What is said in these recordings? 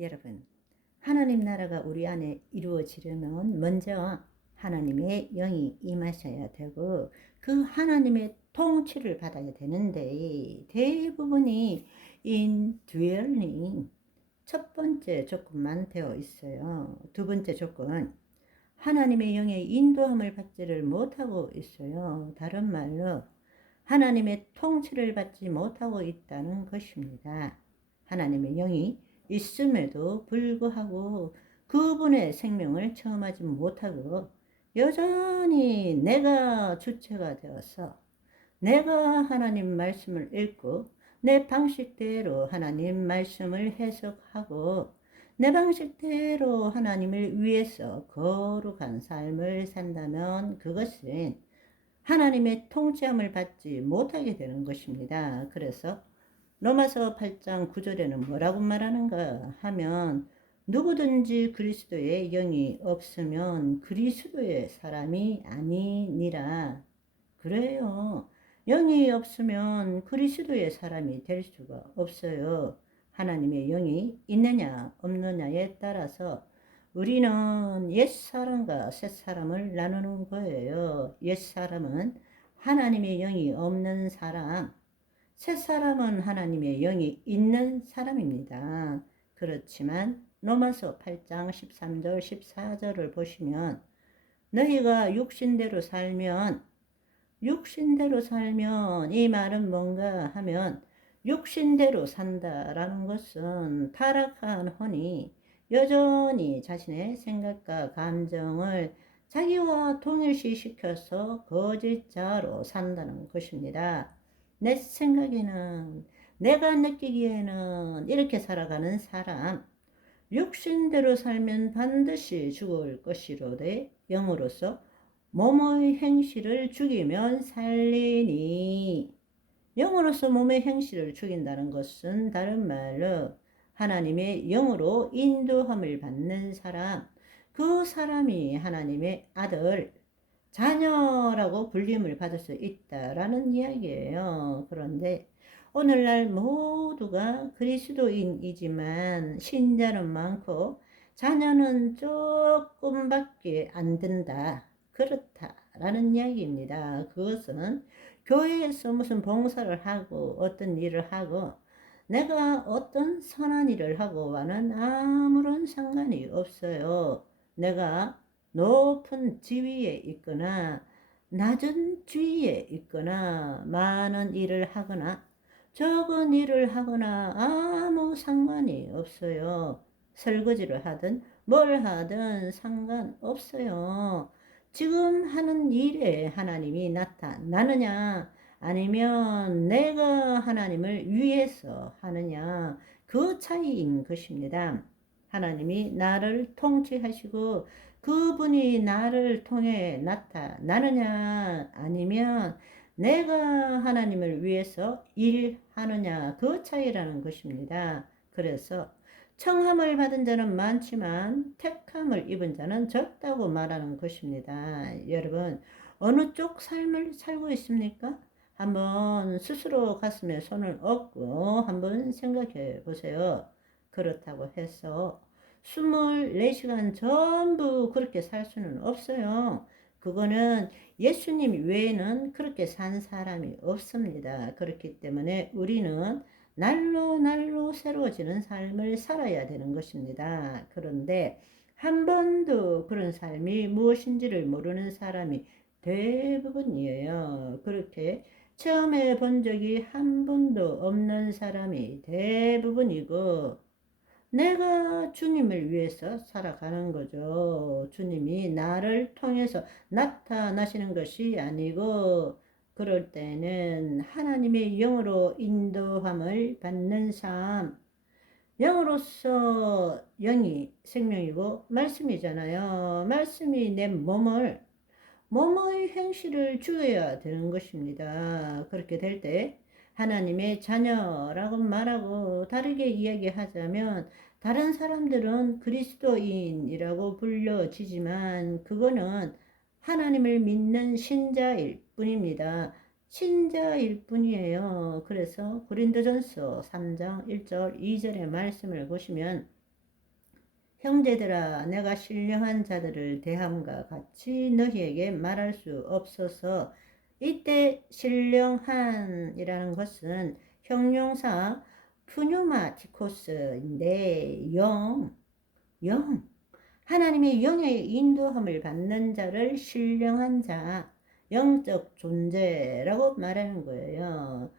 여러분, 하나님 나라가 우리 안에 이루어지려면 먼저 하나님의 영이 임하셔야 되고 그 하나님의 통치를 받아야 되는데 대부분이 indwelling 첫 번째 조건만 되어 있어요. 두 번째 조건, 하나님의 영의 인도함을 받지를 못하고 있어요. 다른 말로 하나님의 통치를 받지 못하고 있다는 것입니다. 하나님의 영이 있음에도 불구하고 그분의 생명을 체험하지 못하고 여전히 내가 주체가 되어서 내가 하나님 말씀을 읽고 내 방식대로 하나님 말씀을 해석하고 내 방식대로 하나님을 위해서 거룩한 삶을 산다면 그것은 하나님의 통치함을 받지 못하게 되는 것입니다. 그래서 로마서 8장 9절에는 뭐라고 말하는가 하면 누구든지 그리스도의 영이 없으면 그리스도의 사람이 아니니라. 그래요. 영이 없으면 그리스도의 사람이 될 수가 없어요. 하나님의 영이 있느냐 없느냐에 따라서 우리는 옛사람과 새사람을 나누는 거예요. 옛사람은 하나님의 영이 없는 사람, 새사람은 하나님의 영이 있는 사람입니다. 그렇지만 로마서 8장 13절 14절을 보시면 너희가 육신대로 살면 이 말은 뭔가 하면 육신대로 산다라는 것은 타락한 혼이 여전히 자신의 생각과 감정을 자기와 동일시시켜서 거짓자로 산다는 것입니다. 내 생각에는, 내가 느끼기에는 이렇게 살아가는 사람, 육신대로 살면 반드시 죽을 것이로되 영으로서 몸의 행실을 죽이면 살리니. 영으로서 몸의 행실을 죽인다는 것은 다른 말로 하나님의 영으로 인도함을 받는 사람, 그 사람이 하나님의 아들, 자녀라고 불림을 받을 수 있다라는 이야기예요. 그런데 오늘날 모두가 그리스도인이지만 신자는 많고 자녀는 조금밖에 안 된다. 그렇다라는 이야기입니다. 그것은 교회에서 무슨 봉사를 하고 어떤 일을 하고 내가 어떤 선한 일을 하고와는 아무런 상관이 없어요. 내가 높은 지위에 있거나 낮은 지위에 있거나 많은 일을 하거나 적은 일을 하거나 아무 상관이 없어요. 설거지를 하든 뭘 하든 상관없어요. 지금 하는 일에 하나님이 나타나느냐 아니면 내가 하나님을 위해서 하느냐 그 차이인 것입니다. 하나님이 나를 통치하시고 그분이 나를 통해 나타나느냐 아니면 내가 하나님을 위해서 일하느냐 그 차이라는 것입니다. 그래서 청함을 받은 자는 많지만 택함을 입은 자는 적다고 말하는 것입니다. 여러분, 어느 쪽 삶을 살고 있습니까? 한번 스스로 가슴에 손을 얹고 한번 생각해 보세요. 그렇다고 해서 24시간 전부 그렇게 살 수는 없어요. 그거는 예수님 외에는 그렇게 산 사람이 없습니다. 그렇기 때문에 우리는 날로 날로 새로워지는 삶을 살아야 되는 것입니다. 그런데 한 번도 그런 삶이 무엇인지를 모르는 사람이 대부분이에요. 그렇게 체험해 본 적이 한 번도 없는 사람이 대부분이고 내가 주님을 위해서 살아가는 거죠. 주님이 나를 통해서 나타나시는 것이 아니고 그럴 때는 하나님의 영으로 인도함을 받는 삶, 영으로서 영이 생명이고 말씀이잖아요. 말씀이 내 몸의 행실을 주어야 되는 것입니다. 그렇게 될 때 하나님의 자녀라고 말하고 다르게 이야기하자면 다른 사람들은 그리스도인이라고 불려지지만 그거는 하나님을 믿는 신자일 뿐입니다. 신자일 뿐이에요. 그래서 고린도전서 3장 1절 2절의 말씀을 보시면 형제들아, 내가 신령한 자들을 대함과 같이 너희에게 말할 수 없어서. 이때 신령한이라는 것은 형용사 푸뉴마티코스인데 영, 하나님의 영의 인도함을 받는 자를 신령한 자, 영적 존재라고 말하는 거예요.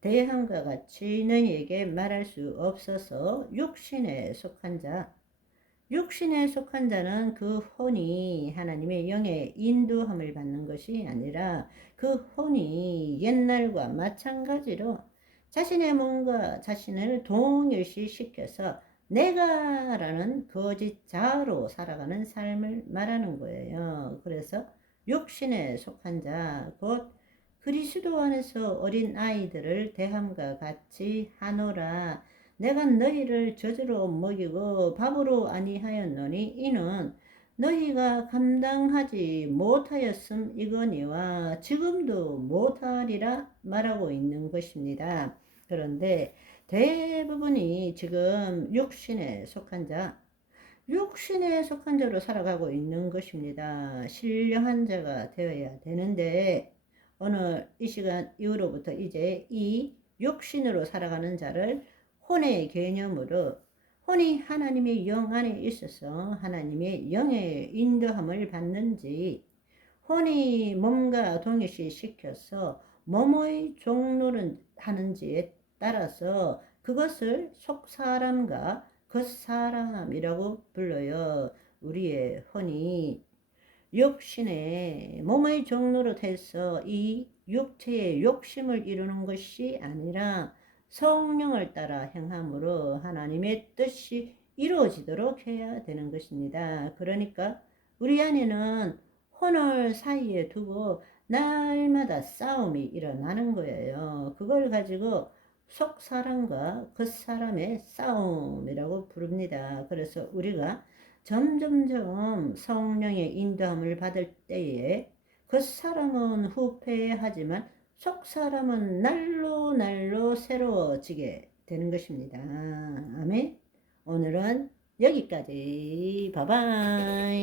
대함과 같이 너희에게 말할 수 없어서 육신에 속한 자. 육신에 속한 자는 그 혼이 하나님의 영의 인도함을 받는 것이 아니라 그 혼이 옛날과 마찬가지로 자신의 몸과 자신을 동일시시켜서 내가라는 거짓 자로 살아가는 삶을 말하는 거예요. 그래서 육신에 속한 자, 곧 그리스도 안에서 어린 아이들을 대함과 같이 하노라. 내가 너희를 젖으로 먹이고 밥으로 아니하였노니 이는 너희가 감당하지 못하였음이거니와 지금도 못하리라 말하고 있는 것입니다. 그런데 대부분이 지금 육신에 속한 자, 육신에 속한 자로 살아가고 있는 것입니다. 신령한 자가 되어야 되는데 오늘 이 시간 이후로부터 이제 이 육신으로 살아가는 자를 혼의 개념으로, 혼이 하나님의 영 안에 있어서 하나님의 영의 인도함을 받는지, 혼이 몸과 동일시 시켜서 몸의 종로를 하는지에 따라서 그것을 속사람과 겉사람이라고 불러요. 우리의 혼이 육신의 몸의 종로로 해서 이 육체의 욕심을 이루는 것이 아니라 성령을 따라 행함으로 하나님의 뜻이 이루어지도록 해야 되는 것입니다. 그러니까 우리 안에는 혼을 사이에 두고 날마다 싸움이 일어나는 거예요. 그걸 가지고 속 사람과 겉 사람의 싸움이라고 부릅니다. 그래서 우리가 점점점 성령의 인도함을 받을 때에 겉 사람은 후패하지만 속 사람은 날로 날로 새로워지게 되는 것입니다. 아멘. 오늘은 여기까지. 바이바이.